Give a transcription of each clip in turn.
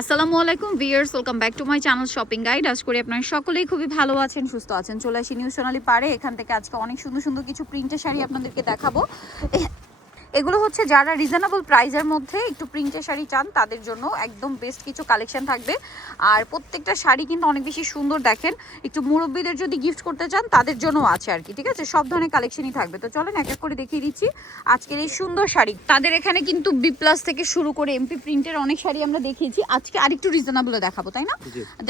আসসালামু আলাইকুম viewers welcome back to my channel shopping guide আজ করি আপনারা সকলেই খুবই ভালো আছেন, সুস্থ আছেন। চলে আসি নিউ সোনালি পারে। এখান থেকে আজকে অনেক সুন্দর সুন্দর কিছু প্রিন্টের শাড়ি আপনাদেরকে দেখাবো। এগুলো হচ্ছে যারা রিজনেবল প্রাইসের মধ্যে একটু প্রিন্টের শাড়ি চান তাদের জন্য একদম বেস্ট কিছু কালেকশন থাকবে। আর প্রত্যেকটা শাড়ি কিন্তু অনেক বেশি সুন্দর দেখেন। একটু মুরব্বীদের যদি গিফট করতে চান তাদের জন্য আছে আর কি ঠিক আছে? সব ধরনের কালেকশনই থাকবে। তো চলেন এক এক করে দেখিয়ে দিচ্ছি আজকের এই সুন্দর শাড়ি। তাদের এখানে কিন্তু বি প্লাস থেকে শুরু করে এমপি প্রিন্টের অনেক শাড়ি আমরা দেখিয়েছি। আজকে আরেকটু রিজনেবলে দেখাবো তাই না?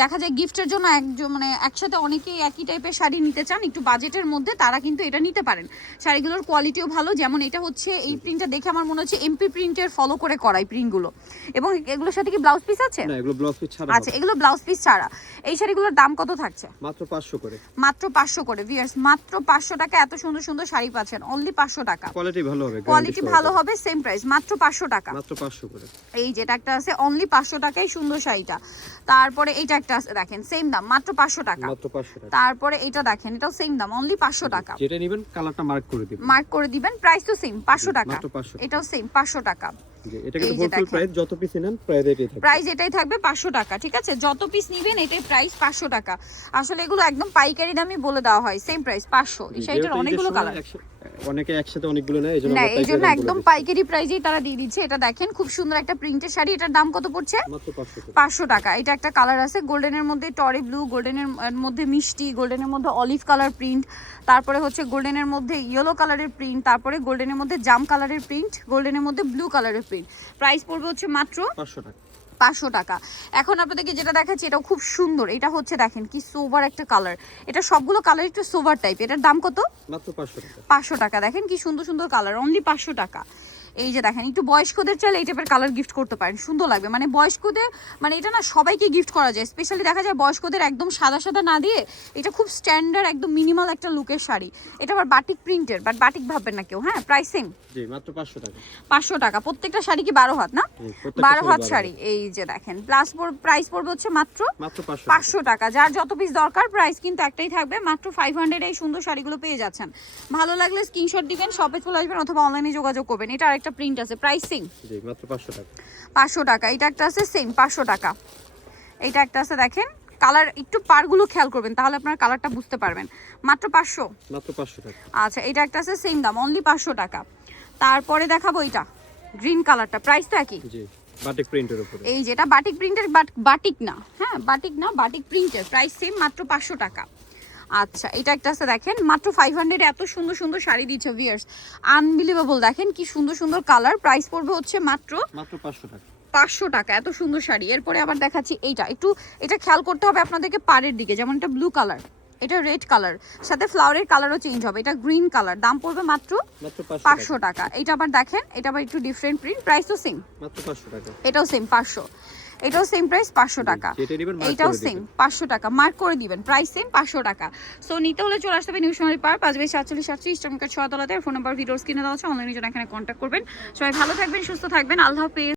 দেখা যায় গিফটের জন্য একজন মানে একসাথে অনেকেই একই টাইপের শাড়ি নিতে চান একটু বাজেটের মধ্যে তারা কিন্তু এটা নিতে পারেন। শাড়িগুলোর কোয়ালিটিও ভালো যেমন এটা হচ্ছে এই প্রিন্টটা দেখে আমার মনে হচ্ছে এমপি প্রিন্টের ফলো করে করা এই প্রিন্টগুলো এবং এগুলোর সাথে কি ব্লাউজ পিস আছে? না এগুলো ব্লাউজ পিস ছাড়া আচ্ছা এগুলো ব্লাউজ পিস ছাড়া। এই শাড়িগুলোর দাম কত থাকছে? মাত্র 500 করে। মাত্র পাঁচশো করে ভিয়ার্স মাত্র পাঁচশো টাকা এত সুন্দর সুন্দর শাড়ি পাচ্ছেন অনলি পাঁচশো টাকা। কোয়ালিটি ভালো হবে কোয়ালিটি ভালো হবে সেম প্রাইস মাত্র পাঁচশো টাকা। মাত্র 500 করে। এই যেটা একটা আছে অনলি পাঁচশো টাকায় সুন্দর শাড়িটা। তারপরে এইটা একটা আছে দেখেন সেম দাম মাত্র পাঁচশো টাকা। মাত্র 500 টাকা। তারপরে এটা দেখেন এটাও সেম দাম অনলি পাঁচশো টাকা। যেটা নেবেন কালারটা মার্ক করে দিবেন। মার্ক করে দিবেন প্রাইস তো সেম পাঁচশো টাকা। মাত্র 500 এটাও সেম পাঁচশো টাকা। এটা কিন্তু হোলসেল প্রাইস যত পিস নেন প্রাইস এটাই থাকবে। প্রাইস এটাই থাকবে পাঁচশো টাকা ঠিক আছে? যত পিস নিবেন এটাই প্রাইস পাঁচশো টাকা। আসলে এগুলো একদম পাইকারি দামই বলে দেওয়া হয় সেম প্রাইস পাঁচশো। এই শাড়িটার অনেকগুলো কালার অনেকে একসাথে অনেকগুলো নেয় এজন্য না আমরা এই price জন্য এর দাম একদম পাইকারি প্রাইজেই তারা দিয়ে দিচ্ছে এটা দেখেন খুব সুন্দর একটা প্রিন্টের শাড়ি এটার দাম কত পড়ছে? মাত্র 500 করে পাঁচশো টাকা। এটা একটা কালার আছে গোল্ডেনের মধ্যে টরি ব্লু গোল্ডেনের মধ্যে মিষ্টি গোল্ডেনের মধ্যে অলিভ কালার প্রিন্ট তারপরে হচ্ছে গোল্ডেনের মধ্যে ইয়েলো কালারের প্রিন্ট তারপরে গোল্ডেনের মধ্যে জাম কালারের প্রিন্ট গোল্ডেনের মধ্যে ব্লু কালারের প্রিন্ট। প্রাইস পড়বে হচ্ছে মাত্র 500 টাকা। পাঁচশো টাকা। এখন আপনাদেরকে যেটা দেখাচ্ছি এটাও খুব সুন্দর। এটা হচ্ছে দেখেন কি সোভার একটা কালার এটা সবগুলো কালার একটু সোভার টাইপ এটার দাম কত? মাত্র 500 টাকা। পাঁচশো টাকা। দেখেন কি সুন্দর সুন্দর কালার অনলি পাঁচশো টাকা। এই যে দেখেন একটু বয়স্কদের চাইলে এই টাইপের কালার গিফট করতে পারেন সুন্দর লাগবে। মানে বয়স্কদের মানে এটা না সবাইকে গিফট করা যায় স্পেশালি দেখা যায় বয়স্কদের একদম সাদা সাদা না দিয়ে এটা খুব স্ট্যান্ডার্ড একদম মিনিমাল একটা লুকের শাড়ি। এটা আবার বাটিক প্রিন্টের বাট বাটিক ভাববেন না কেউ হ্যাঁ? প্রাইসিং মাত্র 500 টাকা। পাঁচশো টাকা। প্রত্যেকটা শাড়ি কি বারো হাত না? বারো হাত শাড়ি। এই যে দেখেন প্লাস প্রাইস পড়বে হচ্ছে মাত্র মাত্র 500 টাকা। পাঁচশো টাকা। যার যত পিস দরকার প্রাইস কিন্তু একটাই থাকবে। মাত্র ফাইভ হান্ড্রেড এই সুন্দর শাড়িগুলো পেয়ে যাচ্ছেন। ভালো লাগলে স্ক্রিনশট দিবেন শপে চলে আসবেন অথবা অনলাইনে যোগাযোগ করবেন। এটা আরেকটা প্রিন্ট আছে প্রাইসিং জি মাত্র 500 টাকা। পাঁচশো টাকা এটা একটা আছে সেম পাঁচশো টাকা। এটা একটা আছে দেখেন কালার একটু পারগুলো খেয়াল করবেন তাহলে আপনার কালারটা বুঝতে পারবেন। মাত্র পাঁচশো? মাত্র 500 টাকা। আচ্ছা এটা একটা আছে সেম দাম অনলি পাঁচশো টাকা। তারপরে দেখাবো এটা গ্রিন কালারটা প্রাইস তো একই? জি বাটিক প্রিন্টের উপরে। এই যেটা বাটিক প্রিন্টের বাট বাটিক না হ্যাঁ বাটিক না বাটিক প্রিন্টের প্রাইস সেম মাত্র পাঁচশো টাকা। আচ্ছা এটা একটা আছে দেখেন মাত্র ফাইভ হান্ড্রেড এত সুন্দর সুন্দর শাড়ি দিচ্ছে ভিয়ার্স আনবিলিভেবল দেখেন কি সুন্দর সুন্দর কালার প্রাইস পড়বে হচ্ছে মাত্র মাত্র 500 টাকা। পাঁচশো টাকা এত সুন্দর শাড়ি। এরপরে আবার দেখাচ্ছি এইটা। একটু এটা খেয়াল করতে হবে আপনাদেরকে পাড়ের দিকে যেমন এটা ব্লু কালার এটা রেড কালার সাথে ফ্লাওয়ারের কালারও চেঞ্জ হবে। এটা গ্রিন কালার দাম পড়বে মাত্র মাত্র 500 টাকা। পাঁচশো টাকা। এটা আবার দেখেন এটা আবার একটু ডিফারেন্ট প্রিন্ট প্রাইস তো সেম মাত্র 500 টাকা। এটাও সেম পাঁচশো। এটাও সেম প্রাইস পাঁচশো টাকা। করে সেম পাঁচশো টাকা। মার্ক করে দিবেন প্রাইস সেম পাঁচশো টাকা। সো নিতে হলে চলে আসতে হবে নিউ সোনালী পার পাঁচ বাই সাতচল্লিশ সাতচল্লিশ ইস্টার্ন ছয় তলাতে ফোন নাম্বার ভিডিওস কিনে দেওয়া আছে অনলাইনে জন্য এখানে কন্ট্যাক্ট করবেন। সবাই ভালো থাকবেন সুস্থ থাকবেন। আল্লাহ হাফেজ।